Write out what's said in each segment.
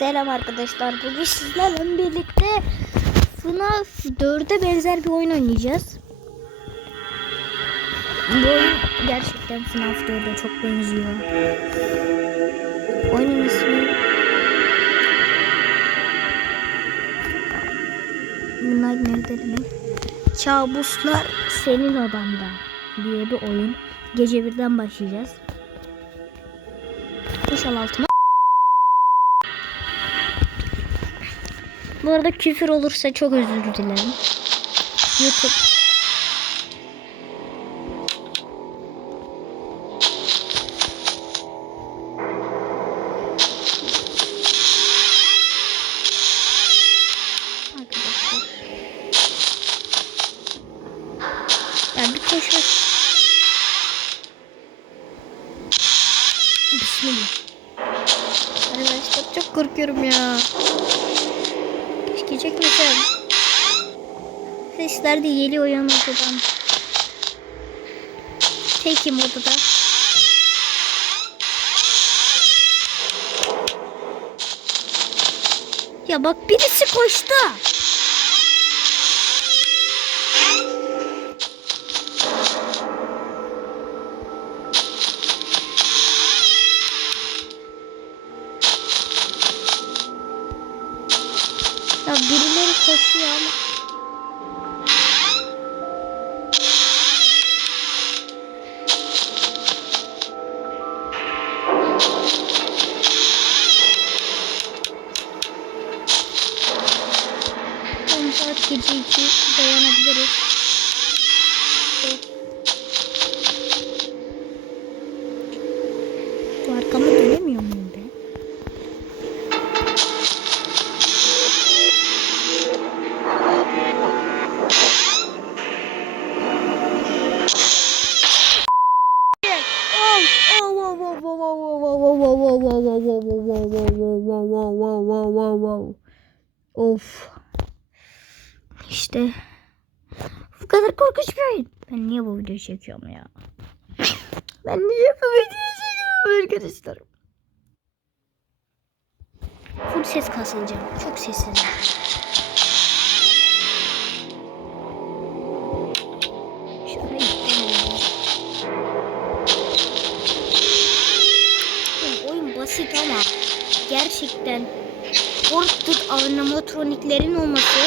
Selam arkadaşlar. Bugün sizlerle birlikte FNAF 4'e benzer bir oyun oynayacağız. Bu oyun gerçekten FNAF 4'e çok benziyor. Oyunun ismi Nightmare demek. Kabuslar senin odanda diye bir oyun. Gece birden başlayacağız. İnşallah altıma Bu arada küfür olursa çok özür dilerim. YouTube Arkadaşlar. Ya bir koşma. Bismillah. Arkadaşlar çok korkuyorum ya. Keşke çekmesem. Sesler de geliyor yan odadan. Tekim odada. Ya bak birisi koştu. Koşuyor ama. Tam saat gece iki dayanabiliriz. Bu Of. İşte bu kadar korkunç bir oyun. Ben niye bu videoyu çekiyorum ya? Ben niye bu videoyu çekiyorum arkadaşlar? Full ses kasılacağım. Çok sessiz. Basit ama gerçekten Orkut animatroniklerin olması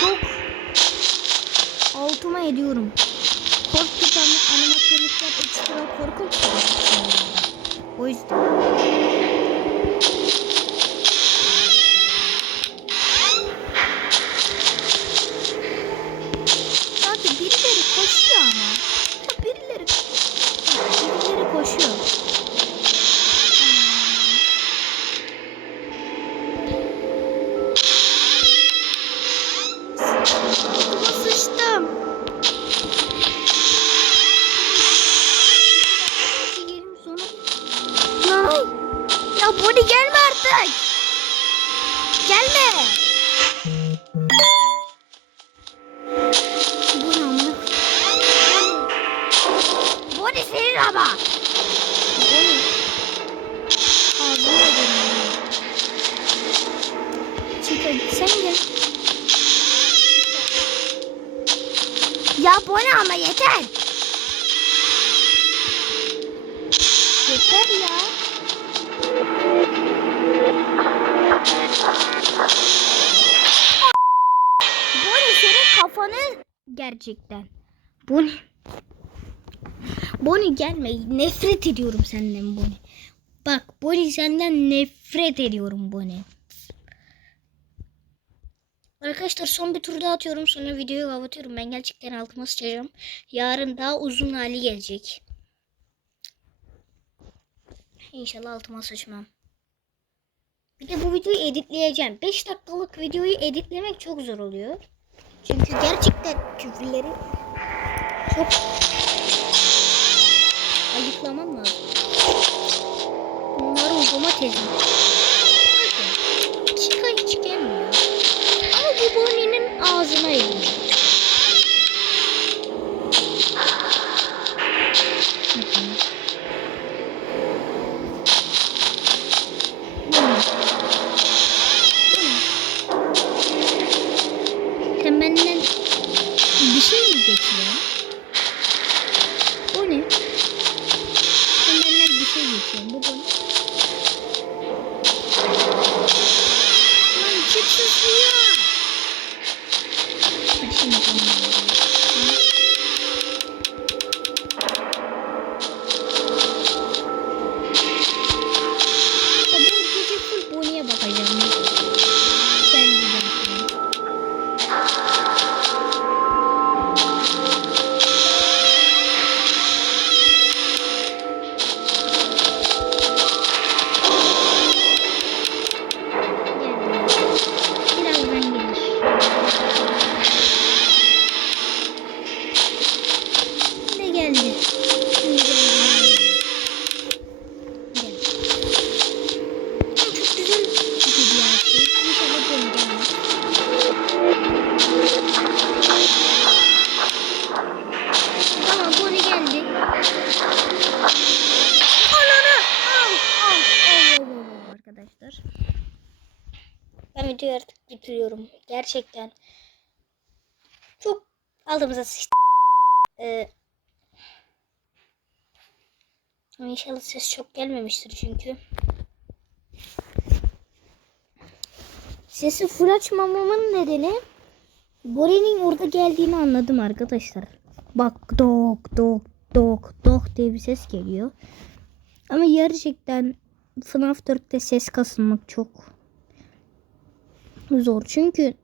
çok altıma ediyorum. Korkut animatronikler ekstra korkunç. O yüzden. Ya bu ne ama yeter. Yeter ya. Bu ne senin kafanı gerçekten. Bu ne? Bonnie gelme. Nefret ediyorum senden Bonnie. Bak Bonnie senden nefret ediyorum Bonnie. Arkadaşlar son bir tur daha atıyorum sonra videoyu kapatıyorum. Ben gerçekten altıma sıçacağım. Yarın daha uzun hali gelecek. İnşallah altıma sıçmam. Bir de bu videoyu editleyeceğim. 5 dakikalık videoyu editlemek çok zor oluyor. Çünkü gerçekten küfürleri çok ayıklamam lazım. Bunların domatesi. Bakın. Bitiriyorum. Gerçekten. Çok aldığımıza sıçtı. Ee, inşallah ses çok gelmemiştir çünkü. Sesi full açmamamın nedeni Bore'nin orada geldiğini anladım arkadaşlar. Bak dok dok dok dok diye bir ses geliyor. Ama gerçekten FNAF 4'te ses kasılmak çok zor. Çünkü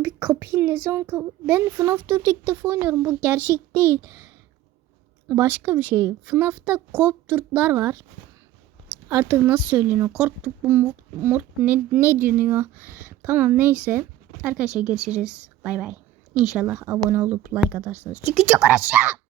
abi kapıyı ne zaman kap Ben FNAF 4 ilk defa oynuyorum. Bu gerçek değil. Başka bir şey. FNAF'ta korkturtlar var. Artık nasıl söyleniyor? Korktuk bu mort, mort ne, ne deniyor? Tamam neyse. Arkadaşlar görüşürüz. Bay bay. İnşallah abone olup like atarsınız. Çünkü çok uğraşıyorum.